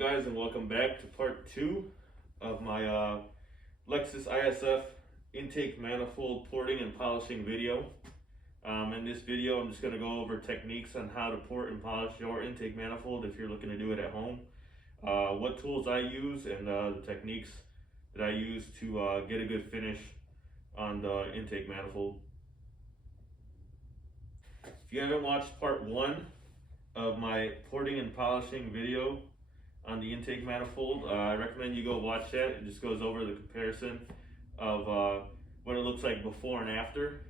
guys, and welcome back to part 2 of my Lexus IsF intake manifold porting and polishing video. In this video I'm just going to go over techniques on how to port and polish your intake manifold if you're looking to do it at home, what tools I use, and the techniques that I use to get a good finish on the intake manifold. If you haven't watched part 1 of my porting and polishing video on the intake manifold, I recommend you go watch that. It just goes over the comparison of what it looks like before and after.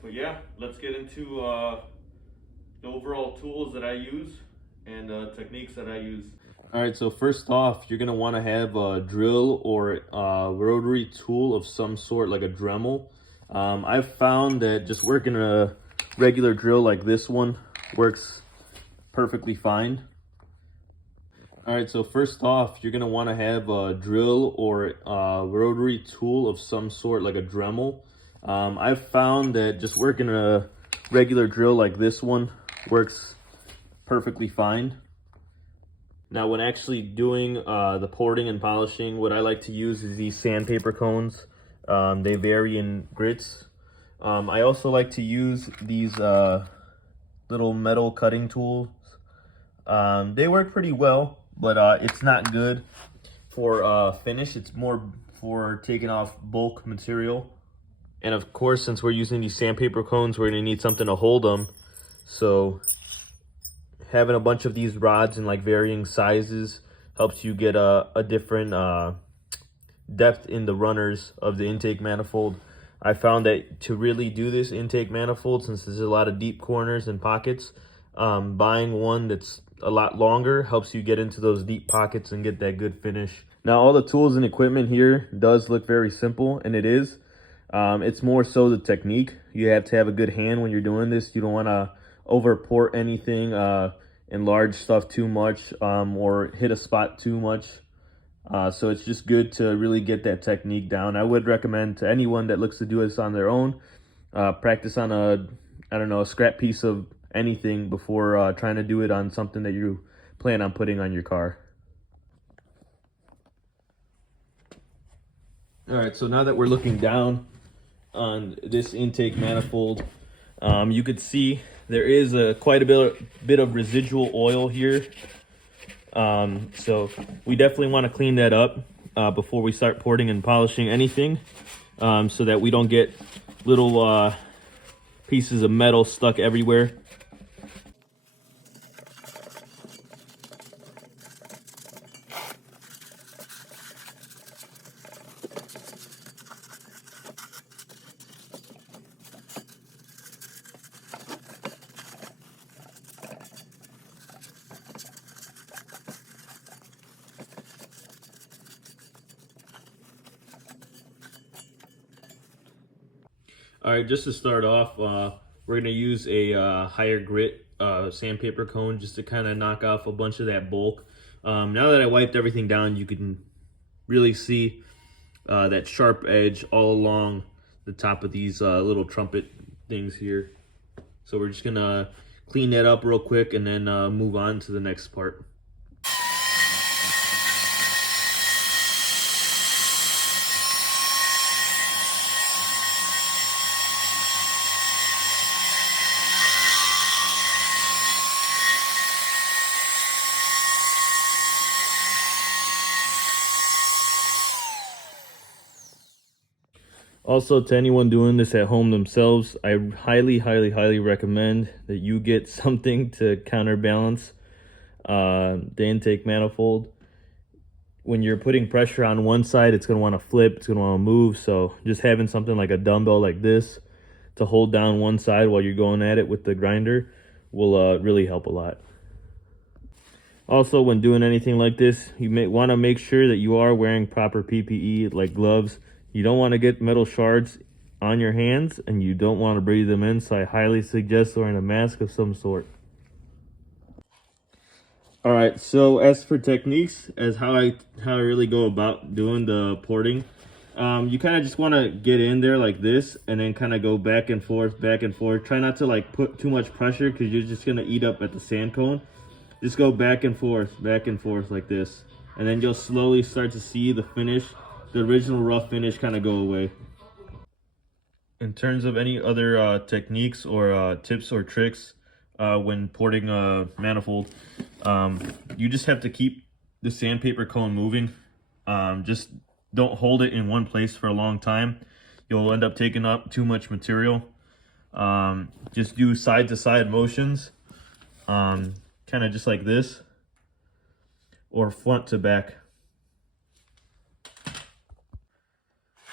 But yeah, let's get into the overall tools that I use and techniques that I use. Alright, so first off, you're going to want to have a drill or a rotary tool of some sort, like a Dremel. I've found that just working a regular drill like this one works perfectly fine. Alright, so first off, you're going to want to have a drill or a rotary tool of some sort, like a Dremel. I've found that just working a regular drill like this one works perfectly fine. Now, when actually doing the porting and polishing, what I like to use is these sandpaper cones. They vary in grits. I also like to use these little metal cutting tools. They work pretty well, but it's not good for finish. It's more for taking off bulk material. And of course, since we're using these sandpaper cones, we're gonna need something to hold them. So having a bunch of these rods in like varying sizes helps you get a different depth in the runners of the intake manifold. I found that to really do this intake manifold, since there's a lot of deep corners and pockets, buying one that's a lot longer helps you get into those deep pockets and get that good finish. Now, all the tools and equipment here does look very simple, and it is. It's more so the technique. You have to have a good hand when you're doing this. You don't want to over port anything, enlarge stuff too much, or hit a spot too much. So it's just good to really get that technique down. I would recommend to anyone that looks to do this on their own, practice on a scrap piece of anything before trying to do it on something that you plan on putting on your car. All right, so now that we're looking down on this intake manifold, you could see there is quite a bit of residual oil here. So we definitely want to clean that up before we start porting and polishing anything, so that we don't get little pieces of metal stuck everywhere. All right, just to start off, we're going to use a higher grit sandpaper cone just to kind of knock off a bunch of that bulk. Now that I wiped everything down, you can really see that sharp edge all along the top of these little trumpet things here. So we're just going to clean that up real quick and then move on to the next part. Also, to anyone doing this at home themselves, I highly recommend that you get something to counterbalance the intake manifold. When you're putting pressure on one side, it's going to want to flip, it's going to want to move. So just having something like a dumbbell like this to hold down one side while you're going at it with the grinder will really help a lot. Also, when doing anything like this, you may want to make sure that you are wearing proper PPE, like gloves. You don't want to get metal shards on your hands, and you don't want to breathe them in, so I highly suggest wearing a mask of some sort. All right, so as for techniques, as how I really go about doing the porting, you kind of just want to get in there like this, and then kind of go back and forth. Try not to like put too much pressure, because you're just going to eat up at the sand cone. Just go back and forth like this. And then you'll slowly start to see the finish, the original rough finish kind of go away. In terms of any other techniques or tips or tricks when porting a manifold, you just have to keep the sandpaper cone moving. Just don't hold it in one place for a long time. You'll end up taking up too much material. Just do side to side motions, kind of just like this, or front to back.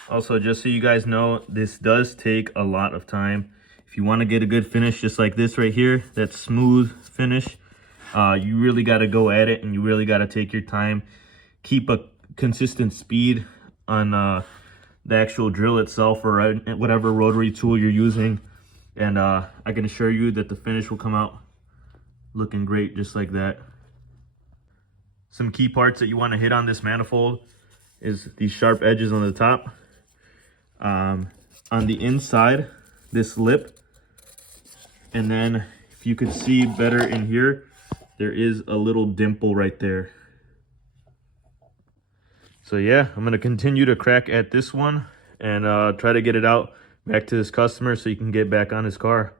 Also, just so you guys know, this does take a lot of time. If you want to get a good finish just like this right here, that smooth finish, you really got to go at it, and you really got to take your time. Keep a consistent speed on the actual drill itself, or whatever rotary tool you're using. And I can assure you that the finish will come out looking great just like that. Some key parts that you want to hit on this manifold is these sharp edges on the top. On the inside, this lip, and then if you could see better in here, there is a little dimple right there. So yeah, I'm going to continue to crack at this one and try to get it out back to this customer so he can get back on his car.